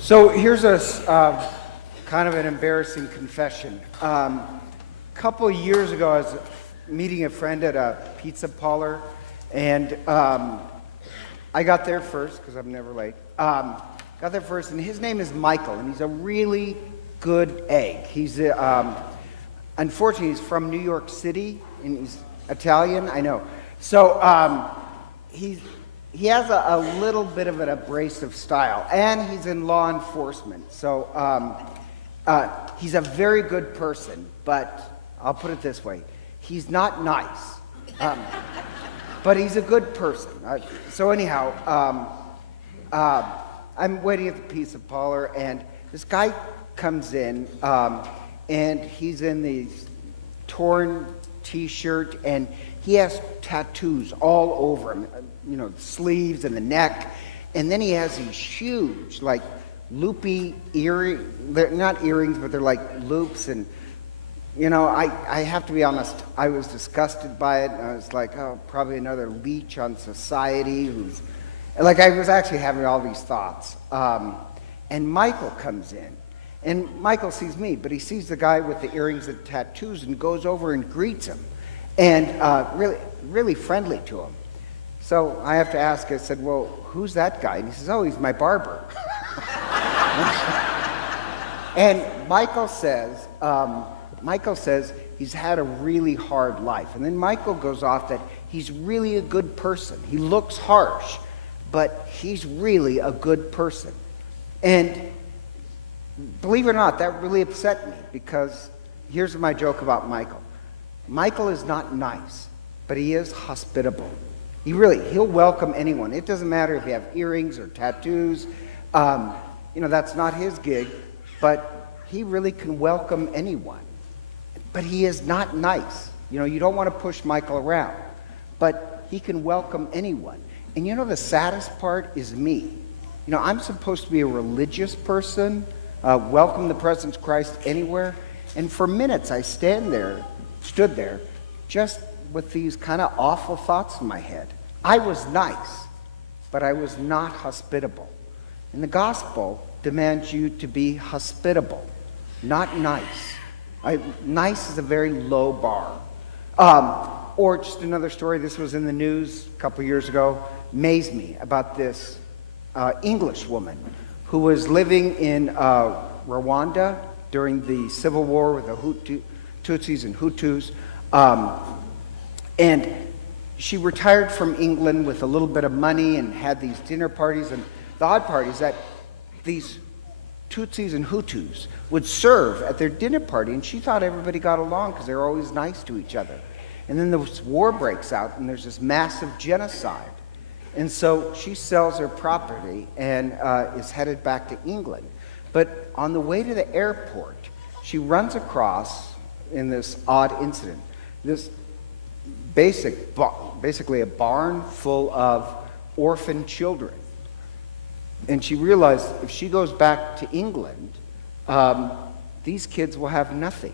So here's kind of an embarrassing confession. Couple of years ago, I was meeting a friend at a pizza parlor, and I got there first because I'm never late. Got there first, and his name is Michael, and he's a really good egg. He's unfortunately he's from New York City, and he's Italian. I know. So he has a little bit of an abrasive style, and he's in law enforcement. So he's a very good person, but I'll put it this way. He's not nice, but he's a good person. So anyhow, I'm waiting at the pizza parlor, and this guy comes in, and he's in these torn T-shirt, and he has tattoos all over him, the sleeves and the neck, and then he has these huge, like, loopy earrings. They're not earrings, but they're like loops, and, I have to be honest, I was disgusted by it, and I was like, oh, probably another leech on society who's, like, I was actually having all these thoughts. And Michael comes in, and Michael sees me, but he sees the guy with the earrings and tattoos and goes over and greets him, and really friendly to him. So I have to ask, I said, well, who's that guy? And he says, oh, he's my barber. And Michael says he's had a really hard life. And then Michael goes off that he's really a good person. He looks harsh, but he's really a good person. And believe it or not, that really upset me, because here's my joke about Michael. Michael is not nice, but he is hospitable. He'll welcome anyone. It doesn't matter if you have earrings or tattoos. That's not his gig, but he really can welcome anyone. But he is not nice. You don't want to push Michael around, but he can welcome anyone. And the saddest part is me. I'm supposed to be a religious person, welcome the presence of Christ anywhere, and for minutes I stood there, just with these kind of awful thoughts in my head. I was nice, but I was not hospitable. And the gospel demands you to be hospitable, not nice. Nice is a very low bar. Or just another story, this was in the news a couple years ago, amazed me, about this English woman who was living in Rwanda during the civil war with the Tutsis and Hutus. And she retired from England with a little bit of money and had these dinner parties. And the odd part is that these Tutsis and Hutus would serve at their dinner party, and she thought everybody got along because they were always nice to each other. And then this war breaks out, and there's this massive genocide. And so she sells her property and is headed back to England. But on the way to the airport, she runs across, in this odd incident, this basically a barn full of orphan children. And she realized if she goes back to England, these kids will have nothing.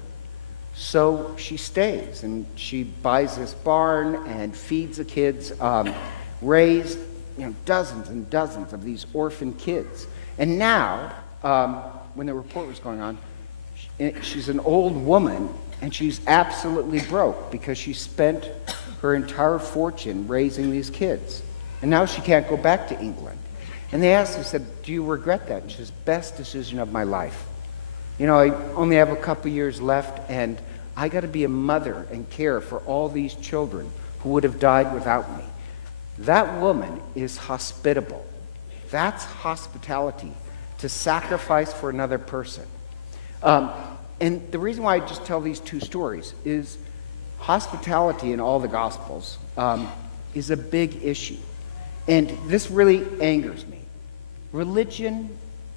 So she stays, and she buys this barn and feeds the kids, raised dozens and dozens of these orphan kids. And now, when the report was going on, she's an old woman, and she's absolutely broke because she spent her entire fortune raising these kids. And now she can't go back to England. And they asked her, said, do you regret that? And she says, best decision of my life. I only have a couple years left, and I got to be a mother and care for all these children who would have died without me. That woman is hospitable. That's hospitality, to sacrifice for another person. And the reason why I just tell these two stories is hospitality in all the Gospels is a big issue. And this really angers me. Religion,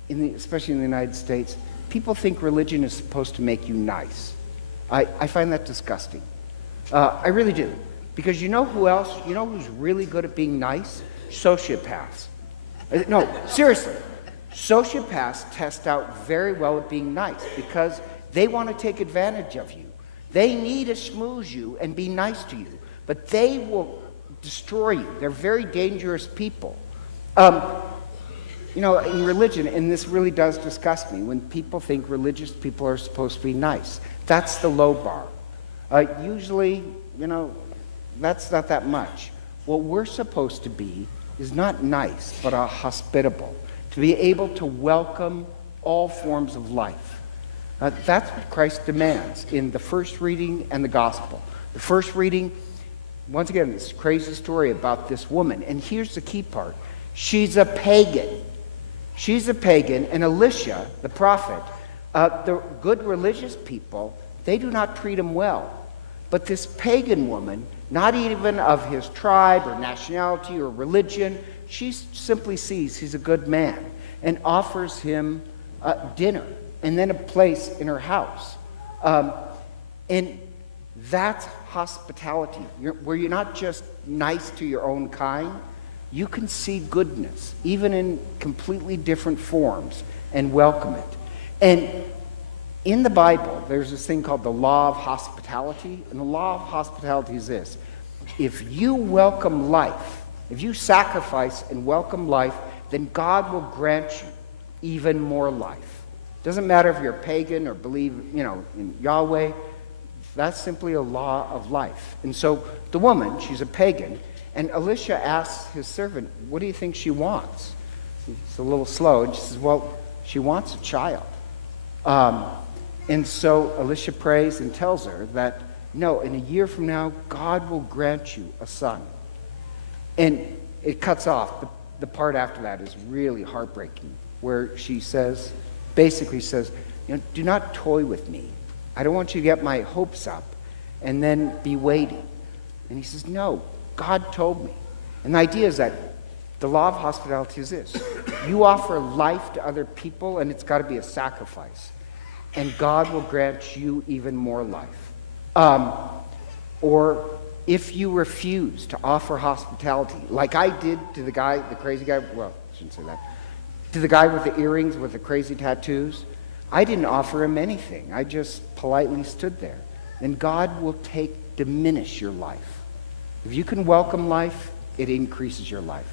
especially in the United States, people think religion is supposed to make you nice. I find that disgusting. I really do. Because you know who else? You know who's really good at being nice? Sociopaths. No, seriously. Sociopaths test out very well at being nice because they want to take advantage of you. They need to schmooze you and be nice to you, but they will destroy you. They're very dangerous people. You know, in religion, and this really does disgust me, when people think religious people are supposed to be nice. That's the low bar. Usually, you know, that's not that much. What we're supposed to be is not nice, but hospitable, to be able to welcome all forms of life. That's what Christ demands in the first reading and the gospel. The first reading, once again, this crazy story about this woman. And here's the key part. She's a pagan. She's a pagan, and Elisha, the prophet, the good religious people, they do not treat him well. But this pagan woman, not even of his tribe or nationality or religion, she simply sees he's a good man and offers him dinner and then a place in her house. And that's hospitality, where you're not just nice to your own kind. You can see goodness, even in completely different forms, and welcome it. And in the Bible, there's this thing called the law of hospitality. And the law of hospitality is this. If you welcome life, if you sacrifice and welcome life, then God will grant you even more life. Doesn't matter if you're a pagan or believe, in Yahweh. That's simply a law of life. And so the woman, she's a pagan, and Elisha asks his servant, what do you think she wants? He's a little slow, and she says, well, she wants a child. And so Elisha prays and tells her that, no, in a year from now, God will grant you a son. And it cuts off. The part after that is really heartbreaking, where she basically says, do not toy with me. I don't want you to get my hopes up and then be waiting. And he says, no, God told me. And the idea is that the law of hospitality is this. You offer life to other people, and it's got to be a sacrifice. And God will grant you even more life. Or if you refuse to offer hospitality, like I did to the crazy guy, well, I shouldn't say that, to the guy with the earrings with the crazy tattoos, I didn't offer him anything. I just politely stood there. And God will diminish your life. If you can welcome life, it increases your life.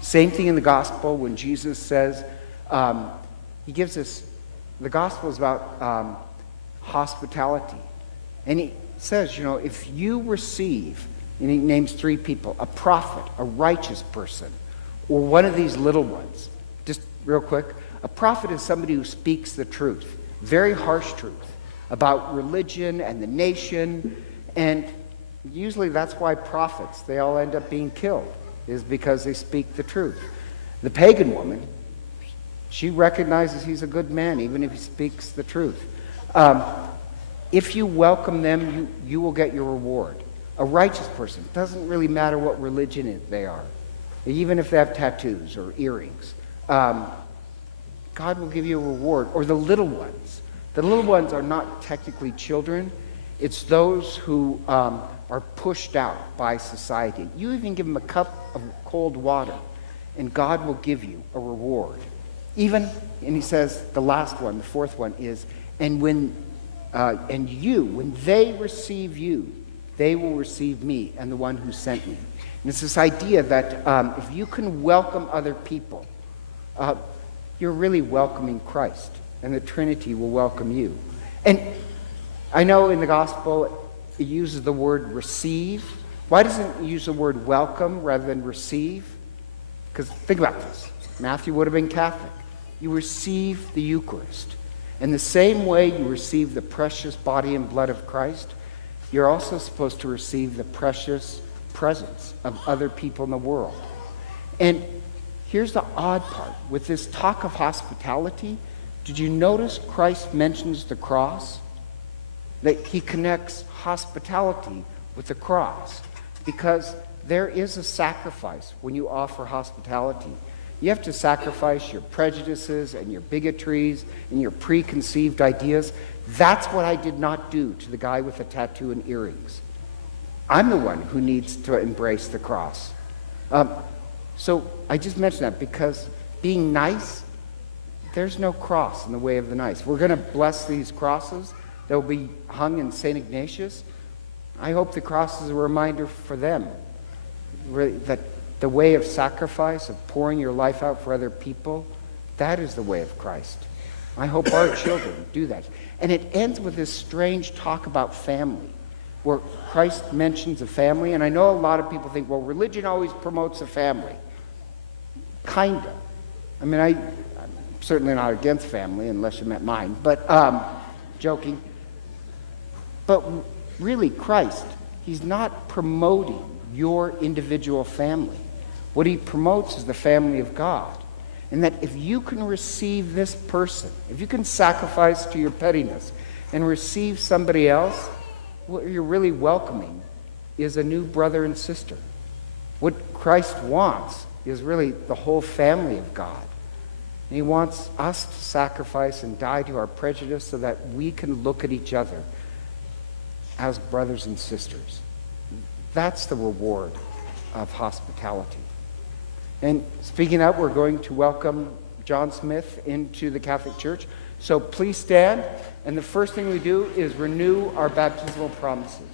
Same thing in the gospel when Jesus says, he gives us, the gospel is about hospitality. And he says, if you receive, and he names 3 people, a prophet, a righteous person, or one of these little ones. Just real quick, a prophet is somebody who speaks the truth, very harsh truth, about religion and the nation. And usually that's why prophets, they all end up being killed, is because they speak the truth. The pagan woman, she recognizes he's a good man, even if he speaks the truth. If you welcome them, you will get your reward. A righteous person, doesn't really matter what religion they are, even if they have tattoos or earrings. God will give you a reward. Or the little ones. The little ones are not technically children. It's those who are pushed out by society. You even give them a cup of cold water, and God will give you a reward. And he says, the last one, the 4th one is, when they receive you, they will receive me and the one who sent me. And it's this idea that if you can welcome other people, you're really welcoming Christ, and the Trinity will welcome you. And I know in the gospel it uses the word receive. Why doesn't it use the word welcome rather than receive? Because think about this. Matthew would have been Catholic. You receive the Eucharist. In the same way you receive the precious body and blood of Christ, you're also supposed to receive the precious presence of other people in the world. And here's the odd part. With this talk of hospitality, did you notice Christ mentions the cross? That he connects hospitality with the cross. Because there is a sacrifice when you offer hospitality. You have to sacrifice your prejudices and your bigotries and your preconceived ideas. That's what I did not do to the guy with the tattoo and earrings. I'm the one who needs to embrace the cross. So I just mentioned that because being nice, there's no cross in the way of the nice. We're going to bless these crosses that will be hung in St. Ignatius. I hope the cross is a reminder for them that the way of sacrifice, of pouring your life out for other people, That is the way of Christ. I hope our children do that. And it ends with this strange talk about family, where Christ mentions a family. And I know a lot of people think, well, religion always promotes a family. Kind of. I mean, I'm certainly not against family, unless you met mine, but joking. But really, Christ, he's not promoting your individual family. What he promotes is the family of God. And that if you can receive this person, if you can sacrifice to your pettiness and receive somebody else, what you're really welcoming is a new brother and sister. What Christ wants is really the whole family of God. And he wants us to sacrifice and die to our prejudice so that we can look at each other as brothers and sisters. That's the reward of hospitality. And speaking of, we're going to welcome John Smith into the Catholic Church. So please stand. And the first thing we do is renew our baptismal promises.